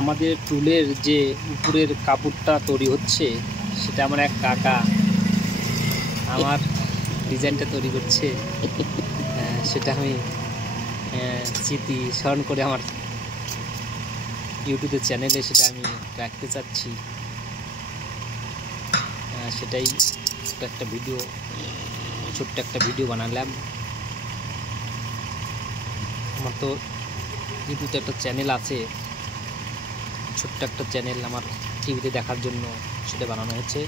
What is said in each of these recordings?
আমাদের টুলের যে উপরের কাপড়টা তৈরি হচ্ছে সেটা আমার এক কাকা আমার ডিজাইনটা তৈরি করছে। সেটা আমি স্মৃতি স্মরণ করে আমার ইউটিউবের চ্যানেলে সেটা আমি রাখতে চাচ্ছি। সেটাই একটা ভিডিও, ছোট্ট একটা ভিডিও বানালাম। আমার তো ইউটিউবে একটা চ্যানেল আছে, ছোট্ট একটা চ্যানেল আমার টিভিতে দেখার জন্য সেটা বানানো হয়েছে।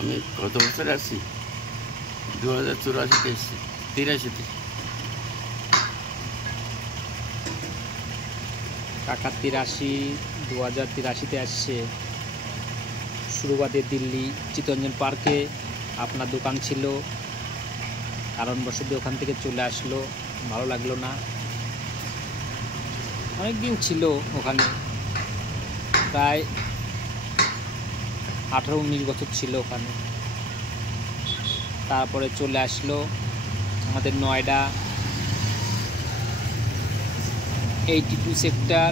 আমি কত বছর আসছি? 2084-তে এসেছি, 83-তে। কাকা 2083-তে আসছে। শুরুবাদে দিল্লি চিত্তরঞ্জন পার্কে আপনার দোকান ছিল, কারণবশত ওখান থেকে চলে আসলো, ভালো লাগলো না। অনেক দিন ছিল ওখানে, প্রায় 18-19 বছর ছিল ওখানে। তারপরে চলে আসলো আমাদের নয়ডা 82 সেক্টর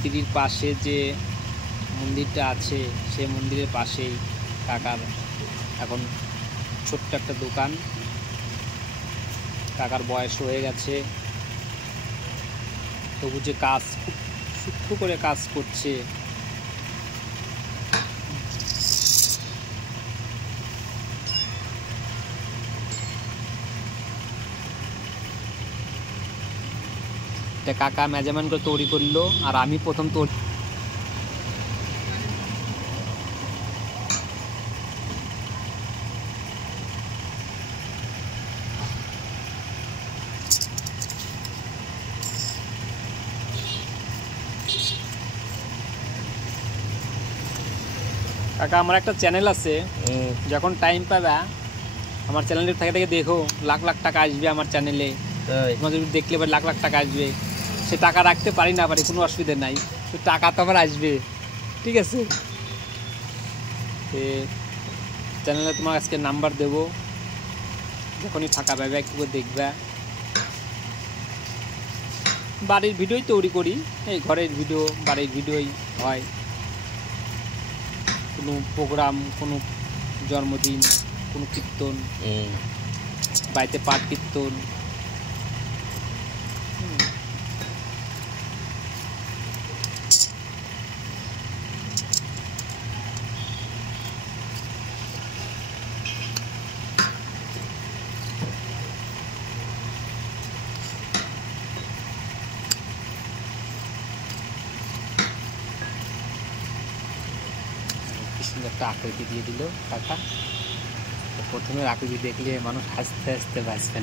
93-র পাশে যে মন্দিরটা আছে সেই মন্দিরের পাশেই কাকার এখন ছোট্ট একটা দোকান। কাকার বয়স হয়ে গেছে, তবু যে কাজ খুব সূক্ষ্ম করে কাজ করছে। এটা কাকা মেজারমেন্ট করে তৈরি করলো, আর আমি প্রথম তৈরি কাকা আমার একটা চ্যানেল আছে, যখন টাইম পাবা আমার চ্যানেলের থেকে থেকে দেখো, লাখ লাখ টাকা আসবে আমার চ্যানেলে। তোমার যদি দেখলে লাখ লাখ টাকা আসবে, সে টাকা রাখতে পারি না পারি কোনো অসুবিধা নাই, তো টাকা তো আমার আসবে, ঠিক আছে? চ্যানেলে তোমার আজকে নাম্বার দেবো, যখনই ফাঁকা পাবে একটু করে দেখবা। বাড়ির ভিডিওই তৈরি করি, এই ঘরের ভিডিও বাড়ির ভিডিওই হয়। কোনো প্রোগ্রাম, কোনো জন্মদিন, কোনো কীর্তন, বাড়িতে পাঠ কীর্তন, একটা আকৃতি দিয়ে দিল কাকা। প্রথমে আকৃতি দেখলে মানুষ হাসতে হাসতে বাঁচবে না।